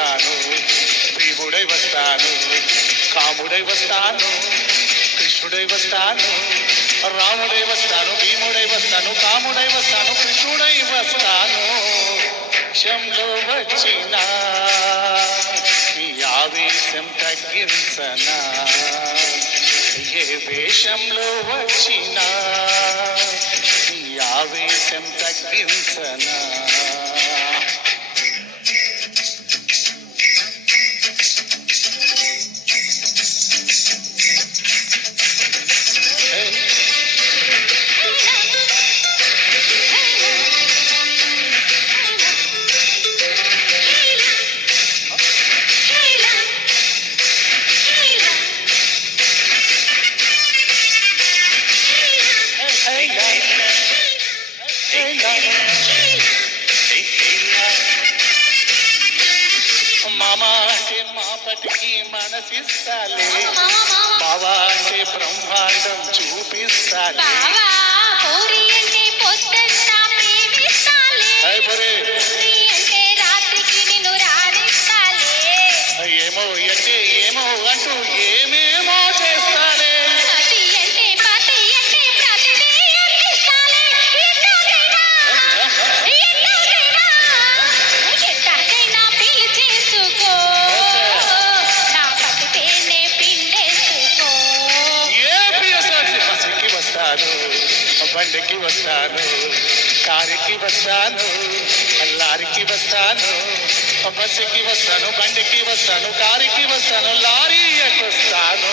వస్తాను భీముడై వస్తాను కాముడై వస్తాను కృష్ణుడై వస్తాను రాముడై వస్తాను భీముడై వస్తాను కాముడై వస్తాను కృష్ణుడై వస్తాను. శంలో వచ్చిన ఈ ఆవేశం తగ్గించనా? ఏ వేషంలో వచ్చినా ఈ ఆవేశం తగ్గించనా? మామ అంటే మాపటికి మనసిస్తాలే బావా అంటే బ్రహ్మాండం చూపిస్తాలే ఏమో అంటే ఏమో అంటూ వస్తాను బండికి వస్తాను కారికి వస్తాను లారీకి వస్తాను బస్సుకి వస్తాను బండికి వస్తాను కారికి వస్తాను లారీ వస్తాను.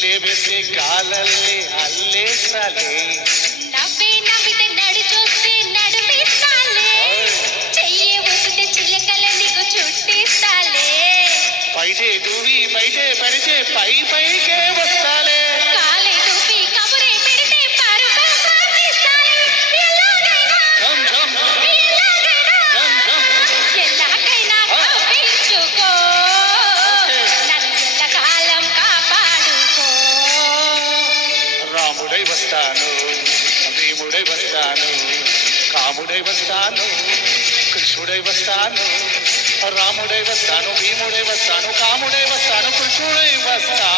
ఈలే వేసే గాలల్లే అల్లేస్తాలే నవ్వే నవ్వితే నడి చూస్తే నడిపిస్తాలే చెయ్యి ఊపితే చిలకల నీకు చుట్టిస్తాలే. పైటే దూవి బయటే పడితే పై పైకే వస్తాలే వస్తాను భీముడై వస్తాను కాముడై వస్తాను కృష్ణుడై వస్తాను రాముడై వస్తాను భీముడై వస్తాను కాముడై వస్తాను కృష్ణుడై వస్తాను.